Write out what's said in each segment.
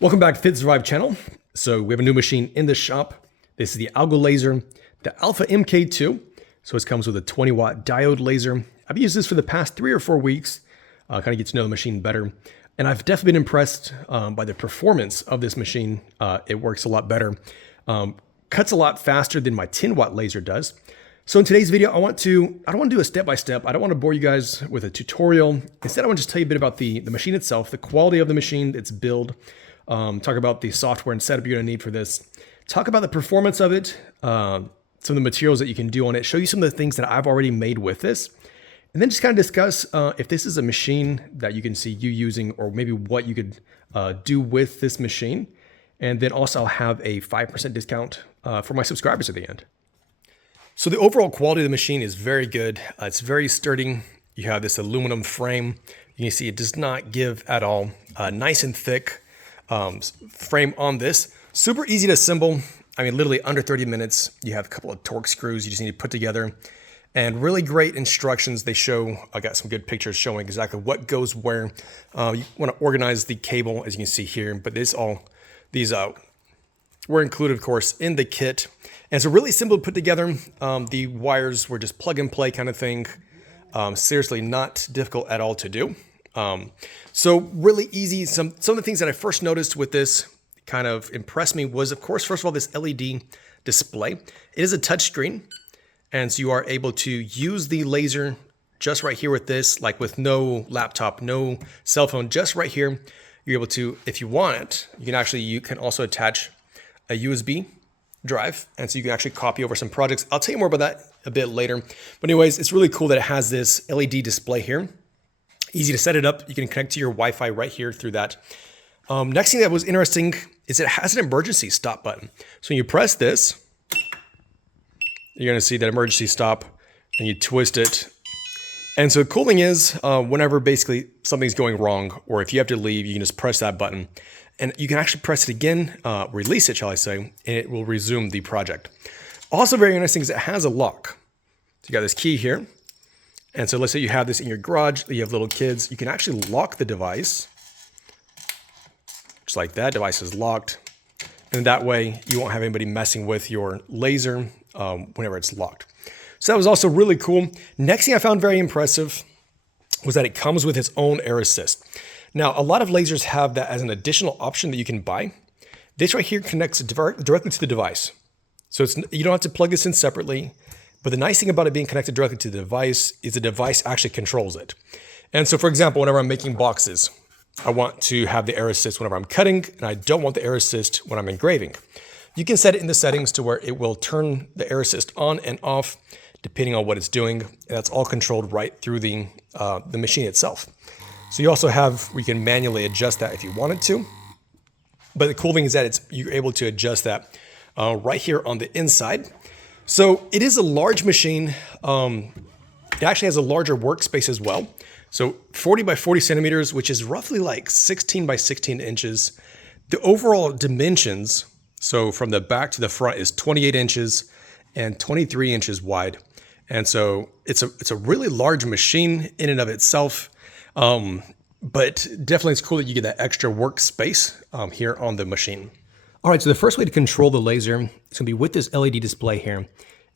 Welcome back to Fit Survive channel. So we have a new machine in the shop. This is the Algolaser, the Alpha MK2. So it comes with a 20 watt diode laser. I've used this for the past 3 or 4 weeks, kind of get to know the machine better. And I've definitely been impressed by the performance of this machine. It works a lot better, cuts a lot faster than my 10 watt laser does. So in today's video, I don't want to do a step-by-step. I don't want to bore you guys with a tutorial. Instead, I want to just tell you a bit about the machine itself, the quality of the machine, its build, talk about the software and setup you're going to need for this, talk about the performance of it, some of the materials that you can do on it, show you some of the things that I've already made with this, and then just kind of discuss if this is a machine that you can see you using, or maybe what you could do with this machine. And then also I'll have a 5% discount for my subscribers at the end. So the overall quality of the machine is very good. It's very sturdy. You have this aluminum frame. You can see it does not give at all. Nice and thick frame on this. Super easy to assemble. I mean, literally under 30 minutes. You have a couple of torque screws you just need to put together. And really great instructions. They show, I got some good pictures showing exactly what goes where. You want to organize the cable, as you can see here. But these were included, of course, in the kit. And it's really simple to put together. The wires were just plug and play kind of thing. Seriously, not difficult at all to do. So really easy. Some of the things that I first noticed with this kind of impressed me was, of course, first of all, this LED display. It is a touch screen. And so you are able to use the laser just right here with this, like with no laptop, no cell phone, just right here. You're able to, if you want, you can also attach a USB drive. And so you can actually copy over some projects. I'll tell you more about that a bit later. But anyways, it's really cool that it has this LED display here. Easy to set it up. You can connect to your Wi-Fi right here through that. Next thing that was interesting is it has an emergency stop button. So when you press this, you're going to see that emergency stop, and you twist it. And so the cool thing is, whenever basically something's going wrong, or if you have to leave, you can just press that button. And you can actually press it again, release it, shall I say, and it will resume the project. Also very interesting is it has a lock. So you got this key here. And so let's say you have this in your garage, you have little kids, you can actually lock the device. Just like that, device is locked. And that way you won't have anybody messing with your laser whenever it's locked. So that was also really cool. Next thing I found very impressive was that it comes with its own air assist. Now, a lot of lasers have that as an additional option that you can buy. This right here connects directly to the device. So you don't have to plug this in separately. But the nice thing about it being connected directly to the device is the device actually controls it. And so, for example, whenever I'm making boxes, I want to have the air assist whenever I'm cutting, and I don't want the air assist when I'm engraving. You can set it in the settings to where it will turn the air assist on and off depending on what it's doing. And that's all controlled right through the machine itself. So you also have, we can manually adjust that if you wanted to. But the cool thing is that you're able to adjust that right here on the inside. So it is a large machine. It actually has a larger workspace as well. So 40 by 40 centimeters, which is roughly like 16 by 16 inches. The overall dimensions, so from the back to the front, is 28 inches and 23 inches wide. And so it's a really large machine in and of itself. But definitely it's cool that you get that extra workspace here on the machine. All right, so the first way to control the laser is going to be with this LED display here.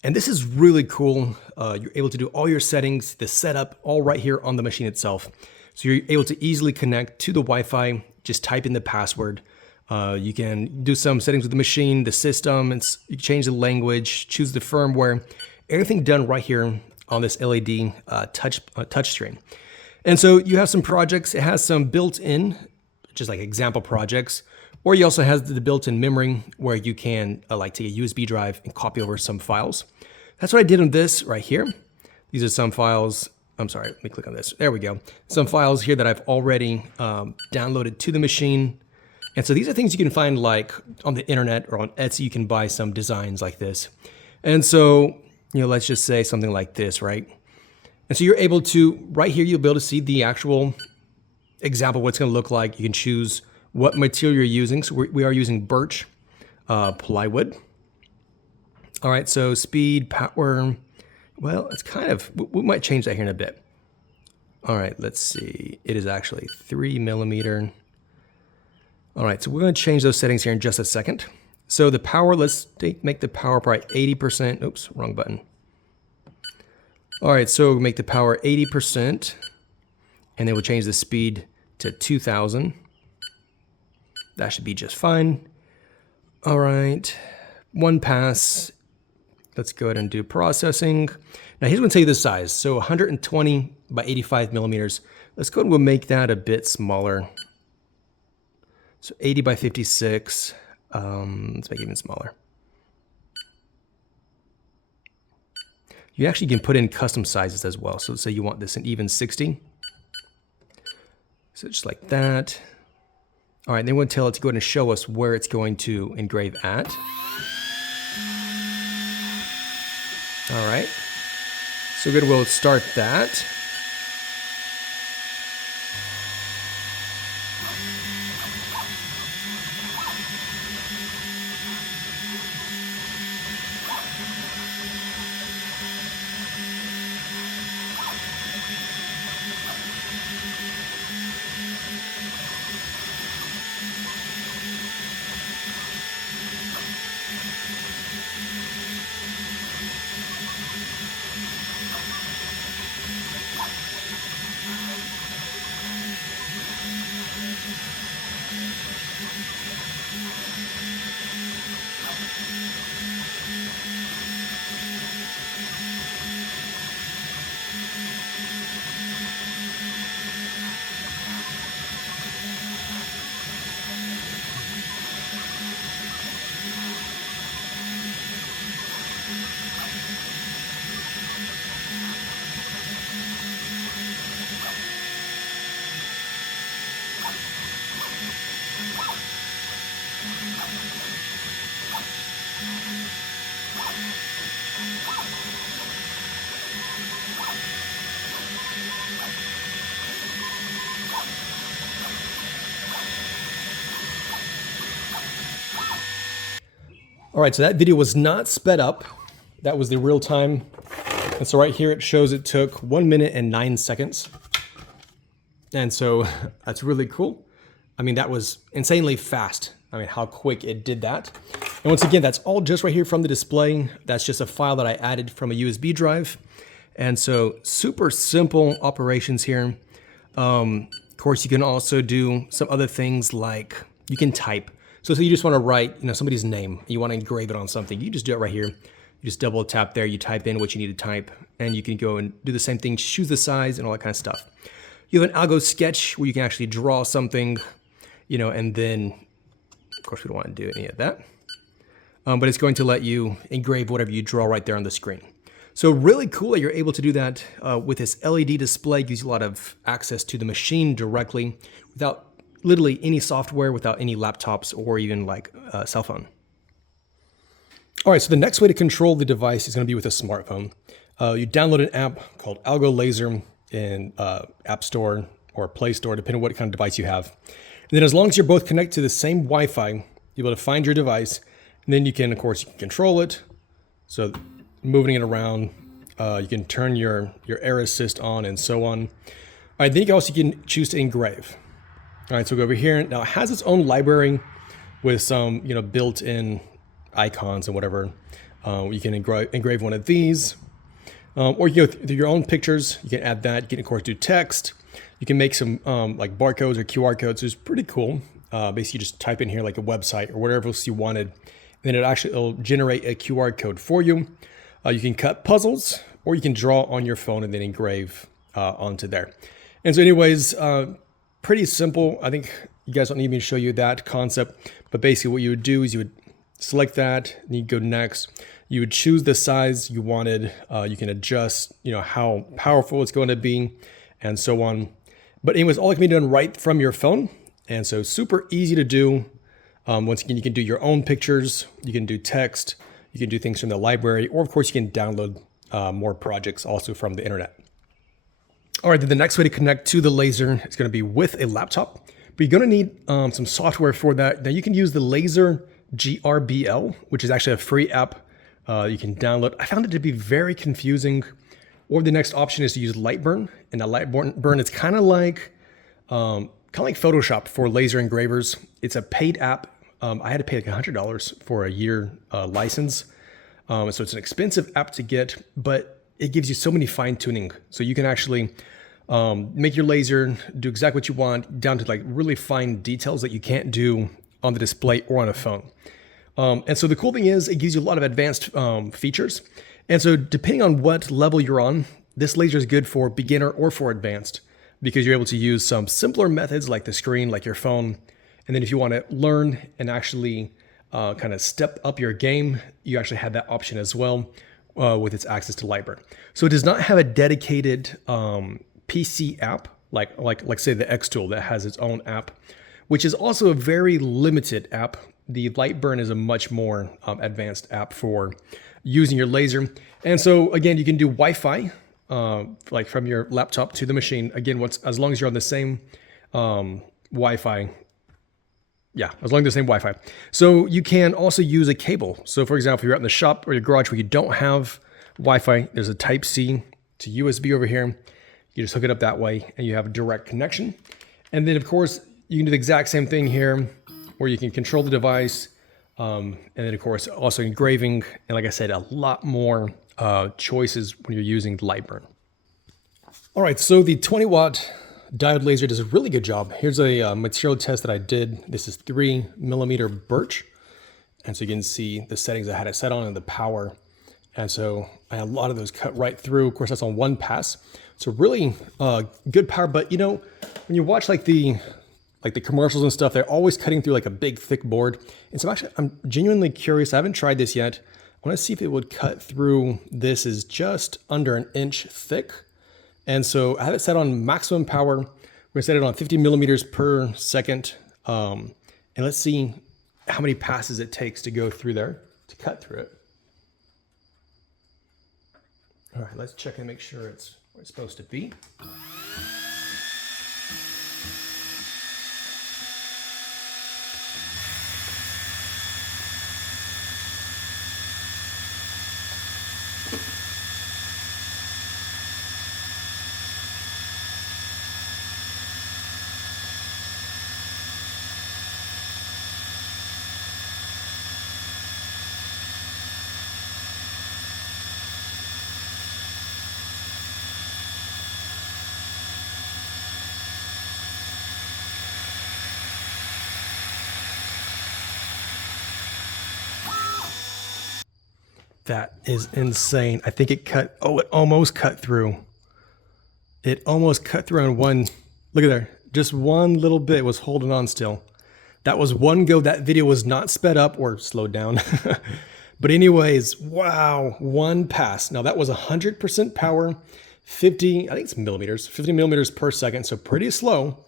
And this is really cool. You're able to do all your settings, the setup, all right here on the machine itself. So you're able to easily connect to the Wi-Fi, just type in the password. You can do some settings with the machine, the system, and you can change the language, choose the firmware, everything done right here on this LED touch screen. And so you have some projects. It has some built-in, just like example projects. Or you also have the built-in memory where you can like take a USB drive and copy over some files. That's what I did on this right here. These are some files. I'm sorry, let me click on this. There we go. Some files here that I've already downloaded to the machine. And so these are things you can find like on the internet or on Etsy. You can buy some designs like this. And so, let's just say something like this, right? And so you're able to, right here, you'll be able to see the actual example, what it's going to look like. You can choose what material you're using. So we are using birch plywood. All right, so speed, power, well, it's kind of, we might change that here in a bit. All right, let's see. It is actually 3 millimeter. All right, so we're going to change those settings here in just a second. So the power, let's make the power probably 80%. Oops, wrong button. All right, so make the power 80%, and then we'll change the speed to 2000. That should be just fine. All right, one pass. Let's go ahead and do processing. Now here's going to tell you the size. So 120 by 85 millimeters. Let's go ahead and we'll make that a bit smaller. So 80 by 56. Let's make it even smaller. You actually can put in custom sizes as well. So say you want this in even 60. So just like that. All right, then we'll tell it to go ahead and show us where it's going to engrave at. All right, so good, we'll start that. All right, so that video was not sped up. That was the real time. And so right here it shows it took 1 minute and 9 seconds. And so that's really cool. I mean, that was insanely fast. I mean, how quick it did that. And once again, that's all just right here from the display. That's just a file that I added from a USB drive. And so super simple operations here. Of course, you can also do some other things like you can type. So you just want to write, somebody's name. You want to engrave it on something. You just do it right here. You just double tap there. You type in what you need to type, and you can go and do the same thing. Choose the size and all that kind of stuff. You have an Algo sketch where you can actually draw something, and then, of course, we don't want to do any of that. But it's going to let you engrave whatever you draw right there on the screen. So really cool that you're able to do that with this LED display. Gives you a lot of access to the machine directly without literally any software, without any laptops or even like a cell phone. All right, so the next way to control the device is going to be with a smartphone. You download an app called Algolaser in App Store or Play Store, depending on what kind of device you have. And then as long as you're both connected to the same Wi-Fi, you'll be able to find your device. And then you can, of course, you can control it. So moving it around, you can turn your air assist on and so on. All right, then you can choose to engrave. All right, so we'll go over here. Now it has its own library with some, built-in icons and whatever. You can engrave one of these, or you can go through your own pictures. You can add that. You can, of course, do text. You can make some like barcodes or QR codes. It's pretty cool. Basically, just type in here like a website or whatever else you wanted, and then it'll generate a QR code for you. You can cut puzzles, or you can draw on your phone and then engrave onto there. And so, anyways. Pretty simple. I think you guys don't need me to show you that concept, but basically what you would do is you would select that, and you go next. You would choose the size you wanted. You can adjust, how powerful it's going to be, and so on. But anyways, all it can be done right from your phone, and so super easy to do. Once again, you can do your own pictures. You can do text. You can do things from the library, or of course, you can download more projects also from the internet. All right, then the next way to connect to the laser is going to be with a laptop, but you're going to need some software for that. Now you can use the Laser GRBL, which is actually a free app you can download. I found it to be very confusing. Or the next option is to use Lightburn, and that Lightburn is kind of like kind of like Photoshop for laser engravers. It's a paid app. I had to pay like $100 for a year license. So it's an expensive app to get, but it gives you so many fine tuning. So you can actually make your laser do exactly what you want, down to like really fine details that you can't do on the display or on a phone. And so the cool thing is it gives you a lot of advanced features. And so depending on what level you're on, this laser is good for beginner or for advanced, because you're able to use some simpler methods like the screen, like your phone. And then if you want to learn and actually kind of step up your game, you actually have that option as well with its access to Lightburn. So it does not have a dedicated PC app, like say the X tool that has its own app, which is also a very limited app. The Lightburn is a much more advanced app for using your laser. And so again, you can do Wi-Fi, like from your laptop to the machine. Again, as long as you're on the same Wi-Fi. Yeah, as long as the same Wi-Fi. So you can also use a cable. So for example, if you're out in the shop or your garage where you don't have Wi-Fi, there's a Type-C to USB over here. You just hook it up that way and you have a direct connection. And then of course, you can do the exact same thing here where you can control the device. And then of course, also engraving. And like I said, a lot more choices when you're using Lightburn. All right, so the 20 watt diode laser does a really good job. Here's a material test that I did. This is 3mm birch. And so you can see the settings I had it set on and the power. And so I had a lot of those cut right through. Of course, that's on one pass. So really good power. But you know, when you watch like the commercials and stuff, they're always cutting through like a big thick board. And so I'm genuinely curious. I haven't tried this yet. I want to see if it would cut through. This is just under an inch thick. And so I have it set on maximum power. We're gonna set it on 50mm per second. And let's see how many passes it takes to go through there, to cut through it. All right, let's check and make sure it's where it's supposed to be. That is insane. I think it cut, oh, it almost cut through. It almost cut through on one, look at there. Just one little bit was holding on still. That was one go. That video was not sped up or slowed down. But anyways, wow, one pass. Now that was 100% power, 50, I think it's millimeters, 50mm per second. So pretty slow.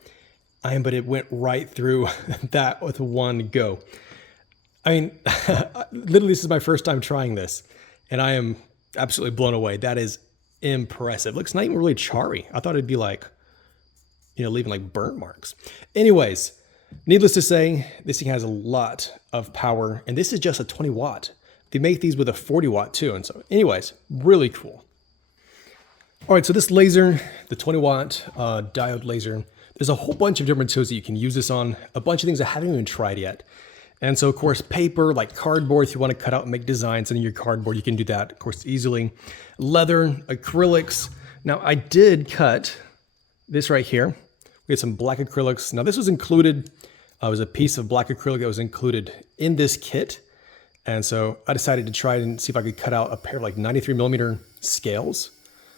But it went right through that with one go. I mean, literally, this is my first time trying this, and I am absolutely blown away. That is impressive. Looks not even really charry. I thought it'd be like, you know, leaving like burn marks. Anyways, needless to say, this thing has a lot of power, and this is just a 20 watt. They make these with a 40 watt too, and so anyways, really cool. All right, so this laser, the 20 watt diode laser, there's a whole bunch of different tools that you can use this on, a bunch of things I haven't even tried yet. And so, of course, paper, like cardboard, if you want to cut out and make designs in your cardboard, you can do that, of course, easily. Leather, acrylics. Now, I did cut this right here. We had some black acrylics. Now, this was included. It was a piece of black acrylic that was included in this kit. And so I decided to try and see if I could cut out a pair of like 93mm scales.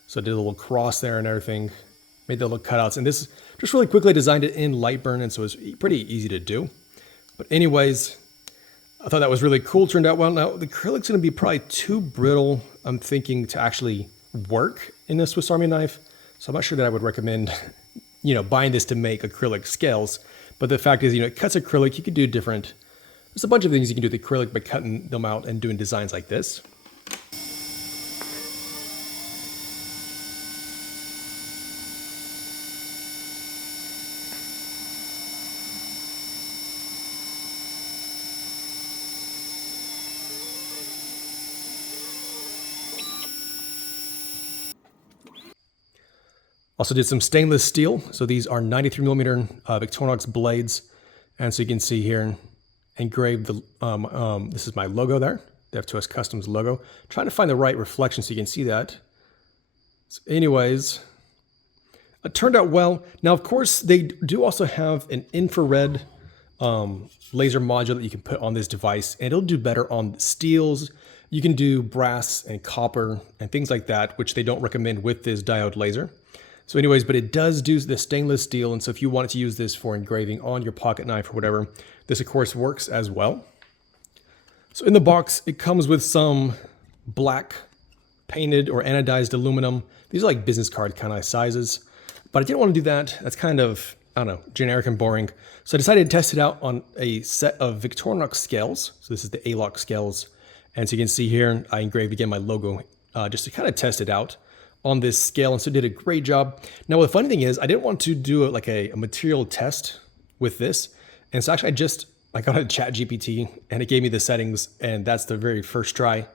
So I did a little cross there and everything, made the little cutouts. And this just really quickly designed it in Lightburn, and so it was pretty easy to do. But anyways, I thought that was really cool. Turned out well. Now, the acrylic's going to be probably too brittle, I'm thinking, to actually work in a Swiss Army knife. So I'm not sure that I would recommend, you know, buying this to make acrylic scales. But the fact is, you know, it cuts acrylic. You could do different. There's a bunch of things you can do with acrylic by cutting them out and doing designs like this. Also did some stainless steel. So these are 93 millimeter Victorinox blades. And so you can see here, engraved the, this is my logo there, the F2S Customs logo. Trying to find the right reflection so you can see that. So anyways, it turned out well. Now, of course, they do also have an infrared laser module that you can put on this device, and it'll do better on steels. You can do brass and copper and things like that, which they don't recommend with this diode laser. So anyways, but it does do the stainless steel. And so if you wanted to use this for engraving on your pocket knife or whatever, this of course works as well. So in the box, it comes with some black painted or anodized aluminum. These are like business card kind of sizes, but I didn't want to do that. That's kind of, I don't know, generic and boring. So I decided to test it out on a set of Victorinox scales. So this is the A-lock scales. And so you can see here, I engraved again my logo just to kind of test it out on this scale, and so it did a great job. Now, the funny thing is, I didn't want to do like a material test with this, and so actually I got a ChatGPT, and it gave me the settings, and that's the very first try,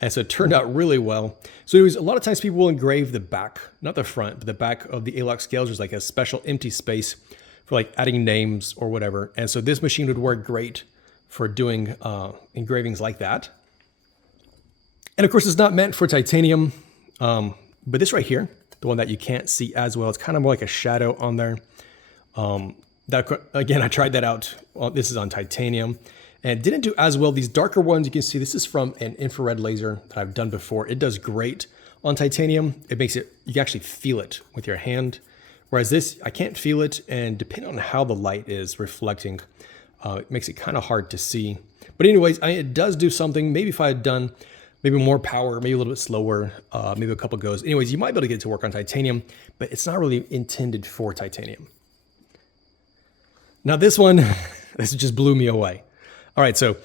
and so it turned out really well. So anyways, a lot of times people will engrave the back, not the front, but the back of the A-lock scales. There's like a special empty space for like adding names or whatever, and so this machine would work great for doing engravings like that. And of course, it's not meant for titanium. But this right here, the one that you can't see as well, it's kind of more like a shadow on there. That again, I tried that out. Well, this is on titanium and it didn't do as well. These darker ones, you can see this is from an infrared laser that I've done before. It does great on titanium. It makes it, you can actually feel it with your hand. Whereas this, I can't feel it. And depending on how the light is reflecting, it makes it kind of hard to see. But anyways, it does do something. Maybe if I had done maybe more power, maybe a little bit slower, maybe a couple goes. Anyways, you might be able to get it to work on titanium, but it's not really intended for titanium. Now this one, this just blew me away. All right, so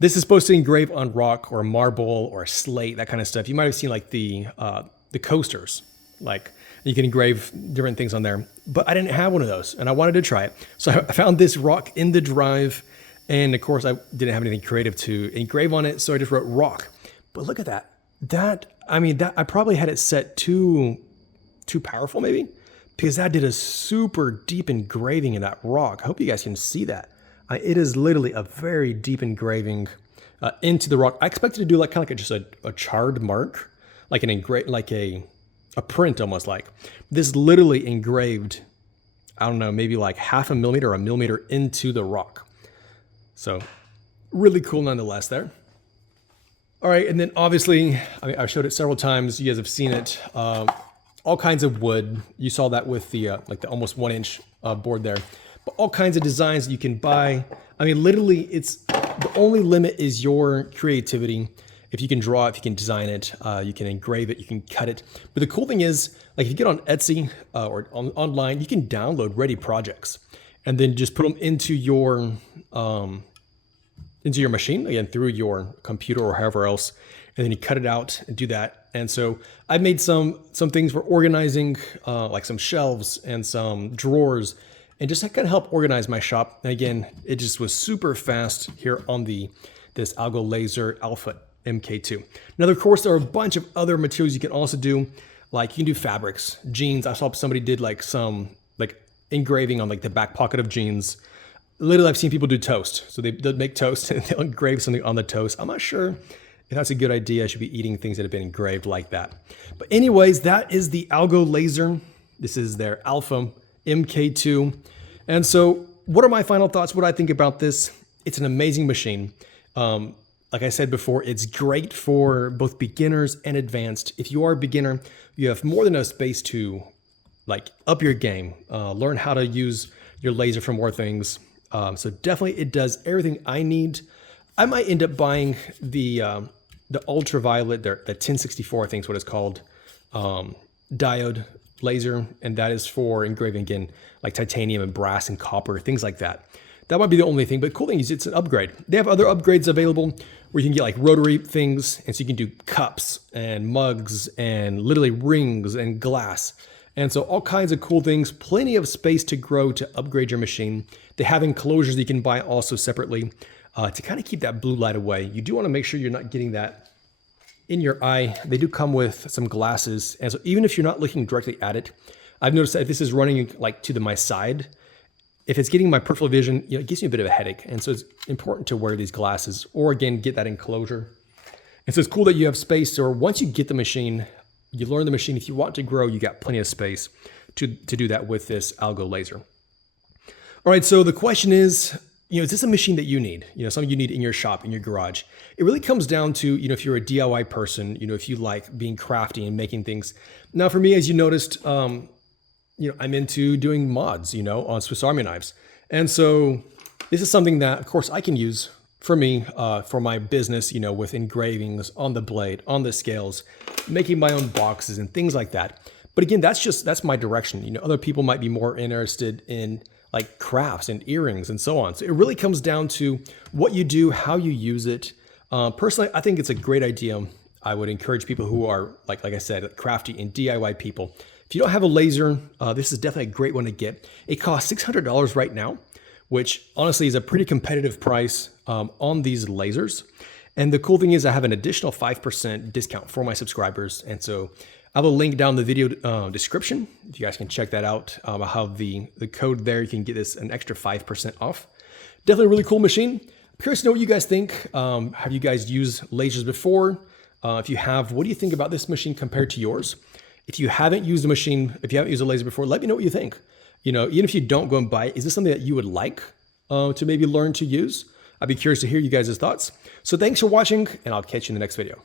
this is supposed to engrave on rock or marble or slate, that kind of stuff. You might have seen like the coasters, like you can engrave different things on there, but I didn't have one of those and I wanted to try it. So I found this rock in the drive, and of course I didn't have anything creative to engrave on it, so I just wrote rock. But look at that. I probably had it set too powerful maybe, because that did a super deep engraving in that rock. I hope you guys can see that. It is literally a very deep engraving into the rock. I expected to do like kind of like just a charred mark, like a print almost like. This literally engraved, I don't know, maybe like 0.5 millimeter or 1 millimeter into the rock. So really cool nonetheless there. All right, and then obviously, I've showed it several times. You guys have seen it. All kinds of wood. You saw that with the like the almost 1-inch board there. But all kinds of designs you can buy. Literally, it's the only limit is your creativity. If you can draw it, if you can design it, you can engrave it, you can cut it. But the cool thing is, like if you get on Etsy or online, you can download ready projects and then just put them into your machine, again, through your computer or however else, and then you cut it out and do that. And so I made some things for organizing, like some shelves and some drawers, and just to kind of help organize my shop. And again, it just was super fast here on this Algolaser Alpha MK2. Now, of course, there are a bunch of other materials you can also do. Like you can do fabrics, jeans. I saw somebody did like some like engraving on like the back pocket of jeans. Literally, I've seen people do toast. So they'll make toast and they'll engrave something on the toast. I'm not sure if that's a good idea. I should be eating things that have been engraved like that. But anyways, that is the Algolaser. This is their Alpha MK2. And so what are my final thoughts? What do I think about this? It's an amazing machine. Like I said before, it's great for both beginners and advanced. If you are a beginner, you have more than enough space to like up your game, learn how to use your laser for more things. So definitely it does everything I need. I might end up buying the ultraviolet, the 1064, I think is what it's called, diode laser. And that is for engraving, again, like titanium and brass and copper, things like that. That might be the only thing, but cool thing is it's an upgrade. They have other upgrades available where you can get like rotary things. And so you can do cups and mugs and literally rings and glass. And so all kinds of cool things, plenty of space to grow to upgrade your machine. They have enclosures you can buy also separately to kind of keep that blue light away. You do want to make sure you're not getting that in your eye. They do come with some glasses. And so even if you're not looking directly at it, I've noticed that if this is running like to my side, if it's getting my peripheral vision, it gives me a bit of a headache. And so it's important to wear these glasses or again, get that enclosure. And so it's cool that you have space, or once you get the machine, you learn the machine. If you want to grow, you got plenty of space to do that with this Algolaser. All right, so the question is this a machine that you need? Something you need in your shop, in your garage. It really comes down to, if you're a DIY person, if you like being crafty and making things. Now for me, as you noticed, I'm into doing mods, on Swiss Army knives. And so this is something that, of course, I can use for me, for my business, with engravings on the blade, on the scales, making my own boxes and things like that. But again, that's my direction. Other people might be more interested in like crafts and earrings and so on. So it really comes down to what you do, how you use it. Personally, I think it's a great idea. I would encourage people who are, like I said, crafty and DIY people. If you don't have a laser, this is definitely a great one to get. It costs $600 right now, which honestly is a pretty competitive price on these lasers. And the cool thing is I have an additional 5% discount for my subscribers. And so I have a link down in the video description. If you guys can check that out, I'll have the code there. You can get this an extra 5% off. Definitely a really cool machine. I'm curious to know what you guys think. Have you guys used lasers before? If you have, what do you think about this machine compared to yours? If you haven't used a machine, if you haven't used a laser before, let me know what you think. Even if you don't go and buy it, is this something that you would like to maybe learn to use? I'd be curious to hear you guys' thoughts. So thanks for watching, and I'll catch you in the next video.